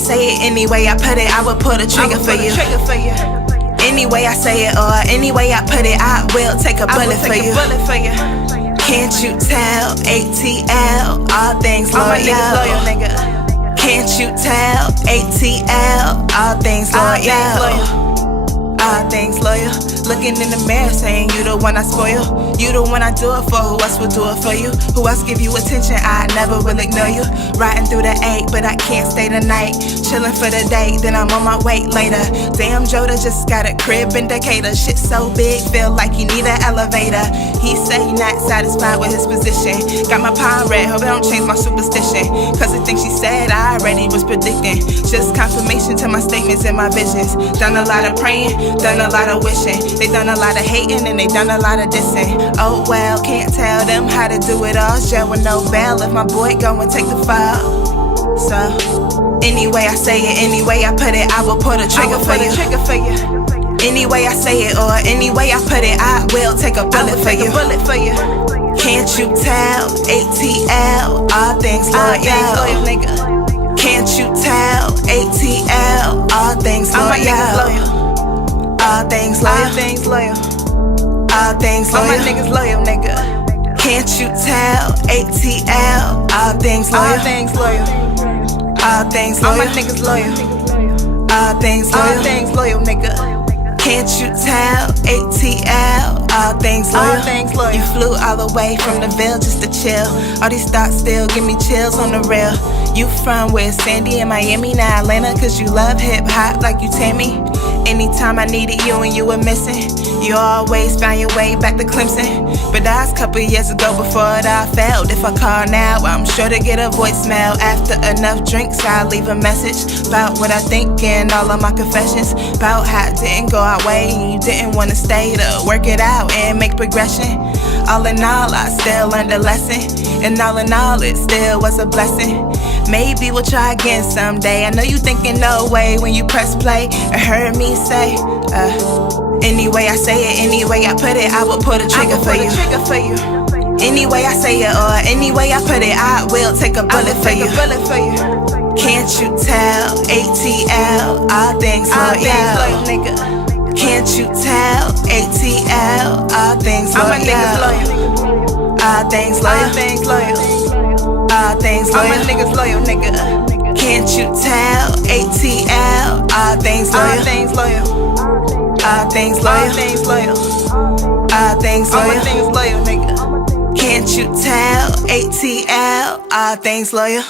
say it, any way I put it, I will pull the trigger for you. Any way I say it or any way I put it, I will take a bullet for you. Can't you tell? ATL, all things loyal. Can't you tell? ATL, all things loyal. All things loyal. Looking in the mirror saying you the one I spoil. You the one I do it for, who else would do it for you? Who else give you attention? I never will ignore you. Riding through the 8, but I can't stay the night. Chilling for the day, then I'm on my way later. Damn, Joda just got a crib in Decatur. Shit so big, feel like you need an elevator. He say he not satisfied with his position. Got my palm red, hope it don't change my superstition. Cause the things she said I already was predicting. Just confirmation to my statements and my visions. Done a lot of praying, done a lot of wishing. They done a lot of hating and they done a lot of dissing. Oh well, can't tell them how to do it all. Jail with no bail if my boy go and take the file. So, any way I say it, any way I put it, I will pull the trigger for you. Any way I say it or any way I put it, I will take a bullet for you. Can't you tell? ATL, all things loyal. Can't you tell? ATL, all things loyal. All things loyal. All things loyal. All my niggas loyal, nigga. Can't you tell? ATL, all things loyal. All things loyal. All things loyal. All my niggas loyal. All things loyal. All things loyal, nigga. Can't you tell? ATL, all things loyal. All things loyal. You flew all the way from the Ville just to chill. All these thoughts still give me chills on the real. You from where? Sandy and Miami, now Atlanta, cause you love hip hop like you Tammy. Anytime I needed you and you were missing, you always found your way back to Clemson. But that was a couple years ago before it all failed. If I call now, I'm sure to get a voicemail. After enough drinks, I'll leave a message about what I think and all of my confessions. About how it didn't go our way and you didn't want to stay to work it out and make progression. All in all, I still learned a lesson. And all in all, it still was a blessing. Maybe we'll try again someday. I know you thinking no way when you press play and heard me say, any way I say it, any way I put it, I will pull the trigger for you. Any way I say it or any way I put it, I will take a bullet for you. Can't you tell? ATL, all things loyal, nigga. Can't you tell? ATL, all things loyal. All my niggas loyal. All things loyal. All things loyal. All things loyal. All my niggas loyal, nigga. Can't you tell? ATL, all things loyal. All things loyal. All things loyal. All things loyal. All things loyal. All my niggas loyal, nigga. Can't you tell? ATL, all things loyal.